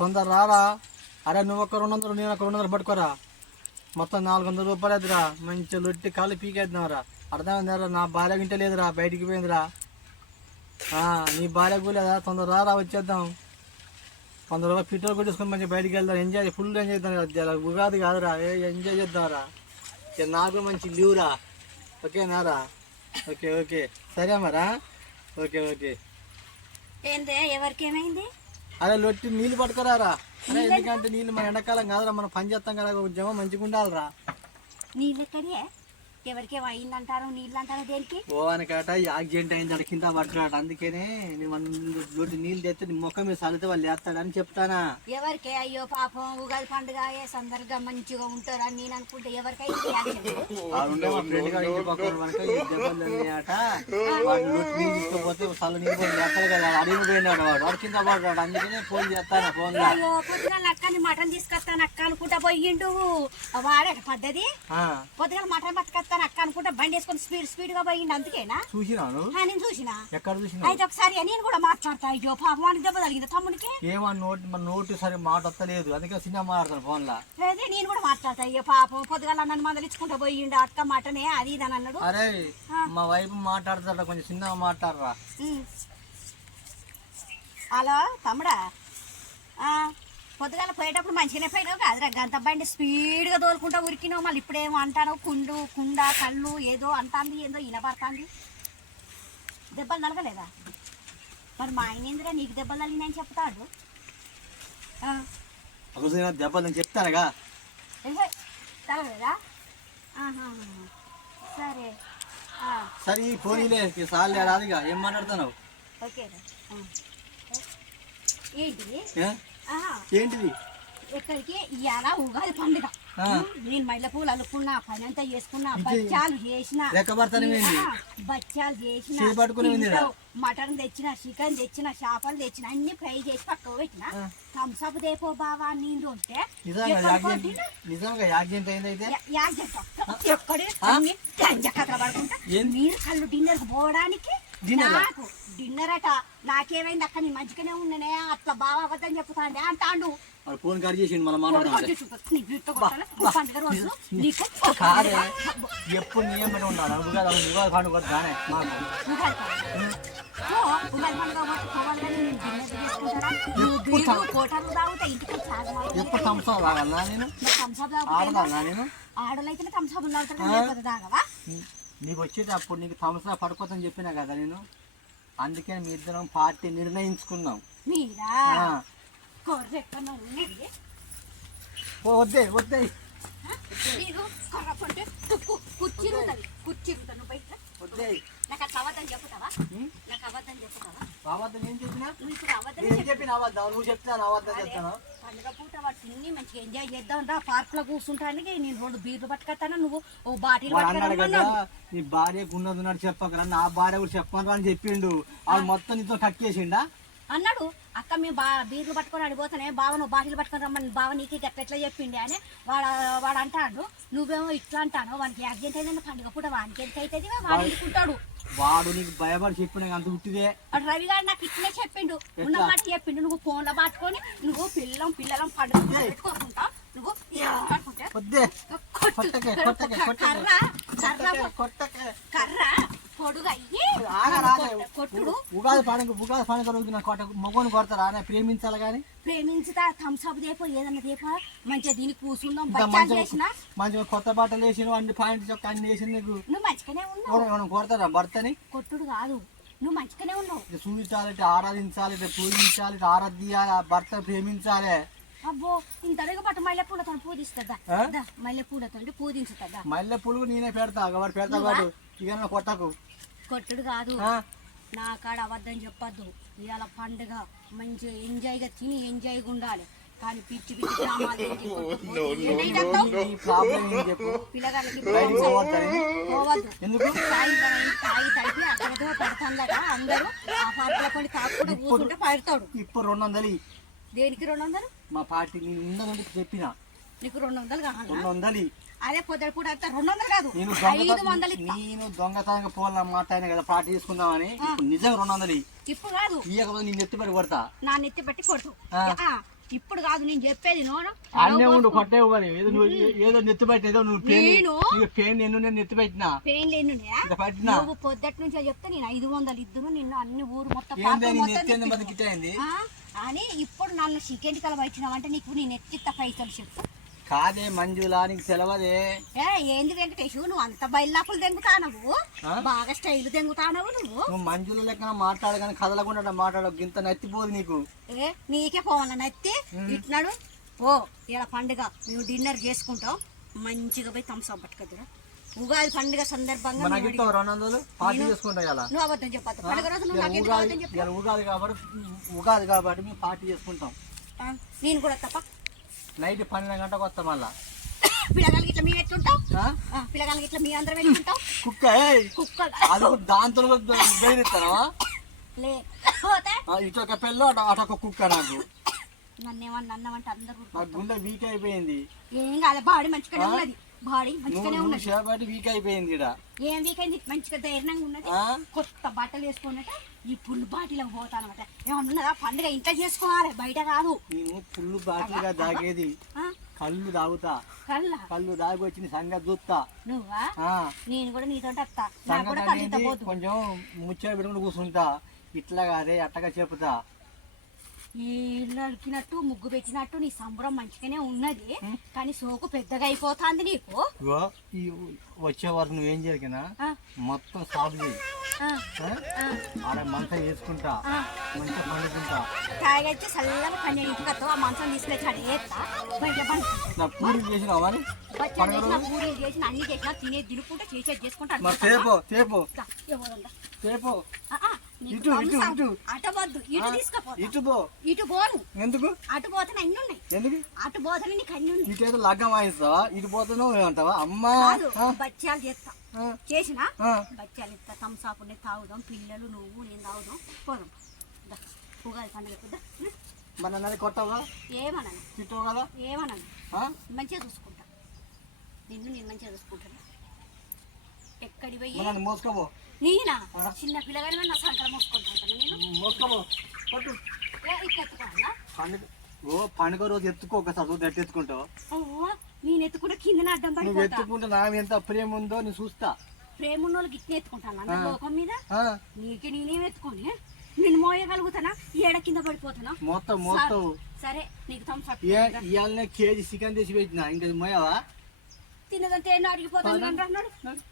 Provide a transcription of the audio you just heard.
తొందర రారా. అరే నువ్వు ఒక 200 నేను ఒక 200 పట్టుకోరా. మొత్తం 400 రూపాయలు అవుతురా. మంచిగా లొట్టి కాళ్ళు పీకేద్దాంరా. అర్థమైందిరా. నా భార్య ఇంట లేదురా, బయటికి పోయిందిరా. నీ భార్య కూలేదా? తొందర రారా, వచ్చేద్దాం. 100 రూపాయలు పెట్రోల్ కొట్టేసుకొని మంచిగా బయటికి వెళ్దాం. ఎంజాయ్ ఫుల్ ఎంజాయ్ చేద్దాం. ఉగాది కాదురా, ఎంజాయ్ చేద్దాంరా. నాకు మంచి లీవ్రా. ఓకేనారా? ఓకే ఓకే సరే మరా. Okay okay. ఎవరికేమైంది? అరే లొట్టి నీళ్ళు పట్టుకురారా. అరే ఎందుకంటే నీళ్ళు మన ఎండాకాలం కాదురా, మనం పని చేస్తాం కదా, ఉద్యమం మంచిగా ఉండాలిరా. నీళ్ళు ఎక్కడే? ఎవరికేమో అయిందంటారు, నీళ్ళు అంటారు దేనికి? ఓ అనకాట యాక్సిడెంట్ అయింది, కింద పట్టుకురాట. అందుకనే లొట్టి నీళ్ళు తెస్తే నీ ముఖం మీద చల్లితే వాళ్ళు వేస్తాడని చెప్తానా. ఎవరికే? అయ్యో పాపం ఉగాది పండుగ సందర్గా మంచిగా ఉంటారని నేను అనుకుంటే ఎవరికైతే తీసుకుపోతే చల్ల నీళ్ళు పోయి వేస్తాడు కదా, అడిగి పోయినాడు వాడు. వాడు కింద పడ్డాడు. అందుకనే ఫోన్ చేస్తాను. ఫోన్ అయ్యో పొద్దుగాల అక్కని మటన్ తీసుకొస్తాను అక్క అనుకుంటా పోయిండు. వాడే పడ్డది. పొద్దుగాల మటన్ పట్టుకొస్తాను అక్క అనుకుంటా బండి వేసుకొని స్పీడ్ గా పోయిండు. అందుకేనా? చూసినాను. నేను చూసినా. ఎక్కడ చూసినా? అయితే ఒకసారి నేను కూడా మాట్లాడతా. అయ్యో పాపం వాడికి దెబ్బ తగిలింది తమ్మునికి. మన నోటు సరే మాట వస్తలేదు, అందుకే సినిమా మాట్లాడతాను ఫోన్ లా. అదే నేను కూడా మాట్లాడతా. అయ్యో పాపం పొద్దుగాల నన్ను మందలించుకుంటా పోయిండు అక్క మటనే అది ఇది అని అన్నాడు. అరే మా వైపు మాట్లాడతాడ, కొంచెం చిన్నగా మాట్లాడరా. హలో తమ్ముడా, పొద్దుగాల పోయేటప్పుడు మంచిగానే పోయినావు కాదురా. గంత బండి స్పీడ్గా తోలుకుంటా ఉరికినావు. మళ్ళీ ఇప్పుడేమో అంటాను కుండ కళ్ళు ఏదో అంటాంది, ఏందో వినపడుతుంది. దెబ్బలు తలగలేదా? మరి మా ఆయన ఏందిరా నీకు దెబ్బలు తగిలినాయని చెప్తాడు. దెబ్బలు నేను చెప్తానుగా. తలగలేదా? సరే సరే పోనీలే, సార్లే రాదుగా. ఏం మాట్లాడుతున్నావు? ఓకేరా. ఏంటిది? ఏంటిది? ఎక్కడికి? ఇవాళ ఉగాది పండుగ. నేను మల్లె పూలు అల్లుకున్నా, పని అంతా చేసుకున్నా, బచ్చాలు చేసిన, మటన్ తెచ్చిన, చికెన్ తెచ్చిన, చేపలు తెచ్చిన, అన్ని ఫ్రై చేసి పక్కకు పెట్టిన. థమ్స్అప్ దేపో బావా నీళ్ళు ఉంటే మీరు కళ్ళు డిన్నర్ పోవడానికి. నాకు డిన్నర్ అట. నాకేమైంది అక్క, నీ మంచిగానే ఉన్నానే, అట్లా బాగా అబద్ధం చెప్తాండే అంటాడు. ఫోన్ కట్ చేసి ఎప్పుడు నియమం ఉండాలి. ఎప్పుడు థమ్స్అప్ తాగలనా నేను? ఆడలైతే థమ్స్అప్ తాగవా? నీకు వచ్చేటప్పుడు నీకు థమ్స్అప్ పడుకోవద్దని చెప్పినా కదా నేను. అందుకని మీ ఇద్దరం పార్టీ నిర్ణయించుకున్నాం. మీరా? వద్దే వద్దే నాకు అబద్ధం చెప్పుతావా? నాకు అబద్ధం చెప్పుతావా? అబద్ధం ఏం చెప్పినా? చెప్పిన అబద్ధం నువ్వు చెప్తాను. అబద్ధం చెప్తాను. పండుగ పూట వాటిని మంచిగా ఎంజాయ్ చేద్దాం రా. పార్క్ లో కూర్చుంటానికి నేను 2 బీర్లు పట్టుకొస్తాను, నువ్వు ఓ బాటిల్ అన్నాడు కదా. నీ భార్య ఉన్నది చెప్పకరా, నా భార్య కూడా చెప్పను అని చెప్పిండు. అది మొత్తం నీతో కట్ చేసిండా అన్నాడు. అక్క మేము బీర్లు పట్టుకొని అడిగిపోతానే, బావ నువ్వు బాటిల్ పట్టుకొని రమ్మని బావ నీకు ఎట్లా చెప్పిండి అని వాడు అంటాడు. నువ్వేమో ఇట్లా అంటాను. వానికి యాక్సిడెంట్ అయిందని పండుగ పూట వానికి ఎంత అవుతుంది? వాడు ఎందుకుంటాడు? వాడు నీకు భయపడి చెప్పిన అంత ఉట్టిదే. రవి గారు నాకు ఇట్లే చెప్పిండు, ఉన్నమాట చెప్పిండు. నువ్వు ఫోన్లో పట్టుకొని నువ్వు పిల్లలం పండుగ పెట్టుకోకుండా నువ్వు కర్ర పొడుగు అయ్యి కొట్టుడు. ఉగాది పండుగ రోజు మగోని కొడతారా? ప్రేమించాలి కానీ ప్రేమించుతా. థమ్స్అప్ దేపో ఏదన్నా దేపో మంచిగా దీనికి కూర్చుందాం. మంచిగా కొత్త బట్టలు వేసిన అన్ని పాయింట్స్ యొక్క అన్ని వేసిన నీకు. నువ్వు మంచిగానే ఉన్నావు. కొడతారా భర్తని? కొట్టుడు కాదు, నువ్వు మంచిగానే ఉన్నావు. చూపించాలి, ఆరాధించాలి, పూజించాలి, ఆరాధ్యాలి, భర్త ప్రేమించాలి. అబ్బో ఇంత అడుగు పట్టు మల్లెపూలతో పూజిస్తుందా? మల్లెపూలతో పూజించుతుందా? మల్లెపూలు నేనే పెడతా, వాడు పెడతా వాడు. ఇక కొట్టకు. కొట్టుడు కాదు, నా కాడ అబద్ధం చెప్పద్దు. ఇవాళ పండుగ మంచిగా ఎంజాయ్గా తిని ఎంజాయ్గా ఉండాలి. కానీ పిచ్చి పిచ్చి పిల్లగాళ్ళకి తాగి తడిపి అక్కడితో పెడతాను కదా. అందరూ ఆ పార్టీలో కొన్ని తాకుండా కూర్చుంటే పడతాడు. ఇప్పుడు 200. దేనికి 200? మా పార్టీ చెప్పిన నీకు 200 కావాలి. 200. అదే పొద్దు పూట 200 కాదు, 500. నేను దొంగతనంగా పోవాల మాట్లాడినా కదా పార్టీ తీసుకుందామని. నిజంగా 200 ఇప్పుడు కాదు. ఇయ్యకపోతే నేను నెత్తి పట్టి కొడతా. నా నెత్తి పట్టి కొట్టు. ఇప్పుడు కాదు నేను చెప్పేది నోను అన్నే ఉండు కొట్టేవు మరి ఏదో నువ్వు ఏదో నెత్తి పట్టిన ఏదో నువ్వు నేను పెయిన్ ఎన్ను నేను నెత్తి పెట్టినా పెయిన్ లేనున్నాయా ఇట్లా పట్టినా నువ్వు పొద్దుటి నుంచి చెప్తే నేను 500 ఇద్దును నిన్ను అన్ని ఊరు మొత్తం ఏంది పాపం నీ మొత్తం నెత్తి ఎందుకు బతికిపోయింది ఆ, అని ఇప్పుడు నన్ను చికెన్ కల వచ్చినావంటే నీకు నేను ఎత్తిత్త పైసలు చెప్పు కాదే మంజులా నీకు సెలవదే ఏంది వెంకటేష్ నువ్వు అంత బయలాపులు దెంగుతానవు ఆ? బాగా స్టైల్ దెంగుతానవు నువ్వు నువ్వు మంజుల లెక్కన మాట్లాడు కానీ కదలకుండా మాట్లాడవు ఇంత నత్తిపోదు నీకు నీకే పోవాల నత్తి ఇట్నాడు ఓ ఇలా పండుగ మేము డిన్నర్ చేసుకుంటాం మంచిగా పోయి థమ్స్అప్ పట్టుకద్దురా ఉగాది పండుగ సందర్భంగా మనకి మేము ఇస్తావు 200 పార్టీ చేసుకుంటా ఇలా నువ్వు అబద్ధం చెప్పద్దు పండుగ రోజు నువ్వు నాకేం కావద్దని చెప్పు ఇలా ఉగాది కాబట్టి మేము పార్టీ చేసుకుంటాం నేను కూడా తప్ప నైట్ 12 గంటకు వస్తాం మళ్ళా పిల్లగాళ్ళకి ఇట్లా మేము ఎట్లుంటాం ఆ? పిల్లగాళ్ళకి ఇట్లా మీ అందరం ఎట్లుంటాం కుక్క ఏయ్! కుక్కలు అది దాంతో బెదిరిస్తావా లేకపోతే ఇటు ఒక పెళ్ళి అటొక కుక్క నాకు నన్నేమన్నా అన్నామంటే అందరూ నా గుండె వీక్ అయిపోయింది ఏం కాదు బాడీ మంచిగానే ఉన్నది బాడీ మంచిగానే నువ్వు ఉన్నది చేపట్టి వీక్ అయిపోయింది ఈడ. ఏం వీకైంది మంచిగా ధైర్యంగా ఉన్నది ఆ? కొత్త బట్టలు వేసుకున్నట ఈ పుల్లు బాటిలో పోతానమాట ఏమన్నా ఉన్నదా పండుగ ఇంట్లో చేసుకోవాలి బయట కాదు నేను ఫుల్ బాటిల్గా తాగేది ఆ? కళ్ళు తాగుతా కళ్ళ కళ్ళు తాగి వచ్చి నీ సంగతి చూస్తా నువ్వా ఆ, నేను కూడా నీతో వస్తా నాకు సంగతి కూడా అనేది కళ్ళతో పోదు కొంచెం ముచ్చట పెట్టుకుని కూర్చుంటా ఇట్లా కాదే అట్టగా చెప్తా ఈ ఇల్లు అడిగినట్టు ముగ్గు పెట్టినట్టు నీ సంబరం మంచిగానే ఉన్నది కానీ సోకు పెద్దగా అయిపోతాంది నీకు ఇగో ఈ వచ్చే వరకు నువ్వేం జరిగినా ఆ, మొత్తం సాఫ్ చేయి ఆ, ఆ? ఆ, ఆడ మంచం వేసుకుంటా ఆ. మంచిగా పండుకుంటా తాగొచ్చి చల్లగా 12 ఇంటికి వస్తావు ఆ మంచం తీసుకొచ్చి ఆడ వేస్తా బయట పండు నా పూరి చేసినావా మరి బచ్చాలు చేసిన పూరీలు చేసిన అన్ని చేసిన తినేది తినుకుంటా చేసేది చేసుకుంటా మరి తేపో తేపో ఎవరుందా తేపో నీకు ఇటు, ఇటు, థమ్స్ అప్. ఇటు. అటు వద్దు ఇటు తీసుకపోతా ఇటు పో ఇటు పోను ఎందుకు అటు పోతే అన్ని ఉన్నాయి ఎందుకు అటు పోతే నీకు అన్ని ఉన్నాయి ఇటేదో లగ్గం వాయిస్తావా ఇటు పోతున్నావు ఏమంటావా అమ్మా కాదు ఆ? బచ్చాలు చేస్తా ఆ? చేసిన ఆ? బచ్చాలు ఇస్తా థమ్స్అప్ ఉన్నాయి తాగుదాం పిల్లలు నువ్వు నేను తాగుదాం పోదాం దా, ఉగాది పండుగ దా. మన నన్ను కొట్టవా ఏమన్నాను తిట్టవు కదా ఏమన్నాను ఆ? మంచిగా చూసుకుంటా నేను మంచిగా చూసుకుంటాను ఎక్కడి పోయి నన్ను మోసుకోపో నేనా చిన్న పిల్లగాని నా సంకలం మోసుకుంటాను నేను మోసుకోపో కొట్టు ఇట్లా ఎత్తుకోవాలా పండుగ పండుగ రోజు ఎత్తుకో ఒకసారి గట్టి ఎత్తుకుంటావు అవ్వ, నేను ఎత్తుకుంటే కింద అడ్డం నువ్వు పడిపోతా ఎత్తుకుంటే నా ఎంత ప్రేమ ఉందో నేను చూస్తా ప్రేమ ఉన్న వాళ్ళకి ఇట్లా ఎత్తుకుంటాను అందరి లోకం మీద ఆ? నీకు నేనేం ఎత్తుకొని నేను మోయగలుగుతానా ఏడ కింద పడిపోతానా మొత్తం మోస్తావు సరే నీకు థమ్స్అప్ ఇవాళ కేజీ చికెన్ తెచ్చి పెట్టినా ఇంకా మోయావా తినదంటే ఎన్నో అడిగిపోతాను రండి, రండి, రండి.